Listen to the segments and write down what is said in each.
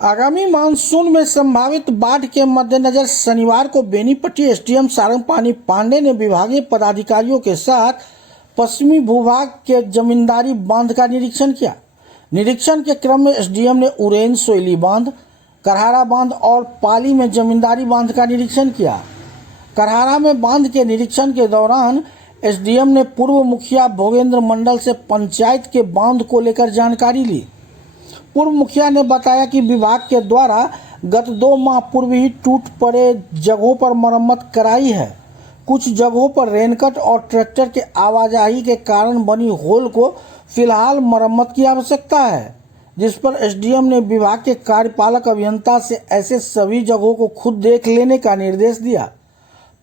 आगामी मानसून में संभावित बाढ़ के मद्देनजर शनिवार को बेनीपट्टी एसडीएम सारंगपानी पांडे ने विभागीय पदाधिकारियों के साथ पश्चिमी भूभाग के जमींदारी बांध का निरीक्षण किया। निरीक्षण के क्रम में एसडीएम ने उरेन सोयली बांध, करहारा बांध और पाली में जमींदारी बांध का निरीक्षण किया। करहारा में बांध के निरीक्षण के दौरान एसडीएम ने पूर्व मुखिया भोगेंद्र मंडल से पंचायत के बांध को लेकर जानकारी ली। पूर्व मुखिया ने बताया कि विभाग के द्वारा गत 2 माह पूर्व ही टूट पड़े जगहों पर मरम्मत कराई है। कुछ जगहों पर रेनकट और ट्रैक्टर के आवाजाही के कारण बनी होल को फिलहाल मरम्मत की आवश्यकता है, जिस पर एसडीएम ने विभाग के कार्यपालक अभियंता से ऐसे सभी जगहों को खुद देख लेने का निर्देश दिया।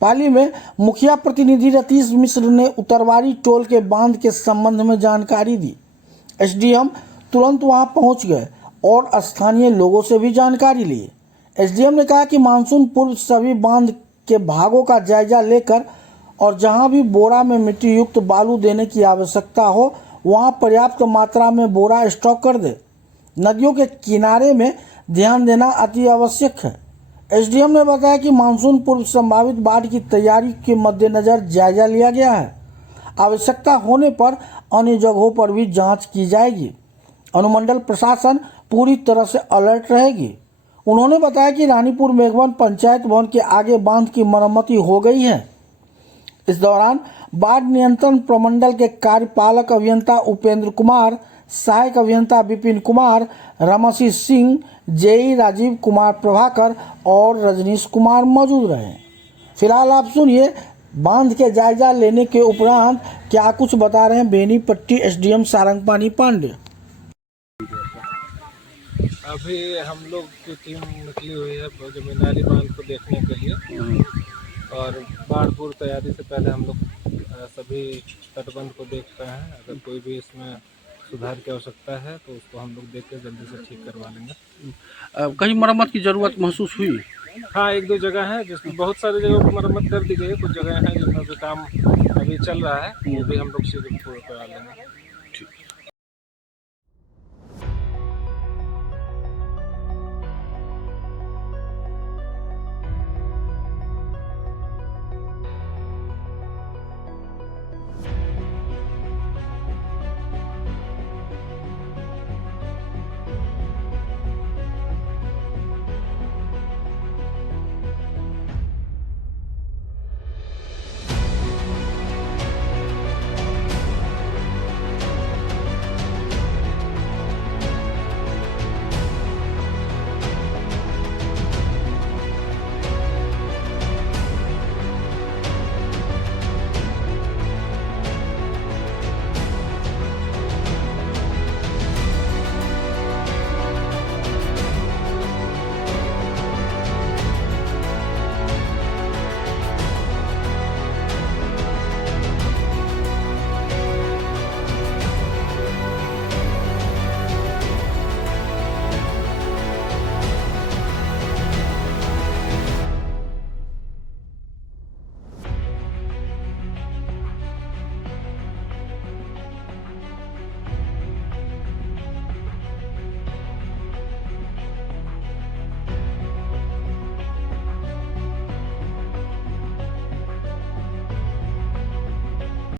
पाली में मुखिया प्रतिनिधि रतीश मिश्र ने उत्तरवारी टोल के बांध के संबंध में जानकारी दी। एसडीएम तुरंत वहां पहुंच गए और स्थानीय लोगों से भी जानकारी ली। एसडीएम ने कहा कि मानसून पूर्व सभी बांध के भागों का जायजा लेकर और जहां भी बोरा में मिट्टी युक्त बालू देने की आवश्यकता हो वहां पर्याप्त मात्रा में बोरा स्टॉक कर दे। नदियों के किनारे में ध्यान देना अति आवश्यक है। एसडीएम ने बताया कि मानसून पूर्व संभावित बाढ़ की तैयारी के मद्देनजर जायजा लिया गया है। आवश्यकता होने पर अन्य जगहों पर भी जांच की जाएगी। अनुमंडल प्रशासन पूरी तरह से अलर्ट रहेगी। उन्होंने बताया कि रानीपुर मेघवन पंचायत भवन के आगे बांध की मरम्मती हो गई है। इस दौरान बाढ़ नियंत्रण प्रमंडल के कार्यपालक अभियंता उपेंद्र कुमार, सहायक अभियंता विपिन कुमार, रमसी सिंह, जेई राजीव कुमार प्रभाकर और रजनीश कुमार मौजूद रहे। फिलहाल आप सुनिए बांध के जायजा लेने के उपरांत क्या कुछ बता रहे हैं बेनीपट्टी एसडीएम सारंगपानी पांडे। अभी हम लोग की टीम निकली हुई है जमींदारी बांध को देखने के लिए और बाढ़ पूर्व तैयारी से पहले हम लोग सभी तटबंध को देख रहे हैं। अगर कोई भी इसमें सुधार की आवश्यकता है तो उसको हम लोग देख के जल्दी से ठीक करवा लेंगे। कहीं मरम्मत की जरूरत महसूस हुई? हाँ, 1-2 जगह है जिसमें बहुत सारी जगहों पर मरम्मत कर दी गई है। कुछ जगह हैं जिनमें भी काम अभी चल रहा है, वो भी हम लोग शीघ्र पूरा करा लेंगे।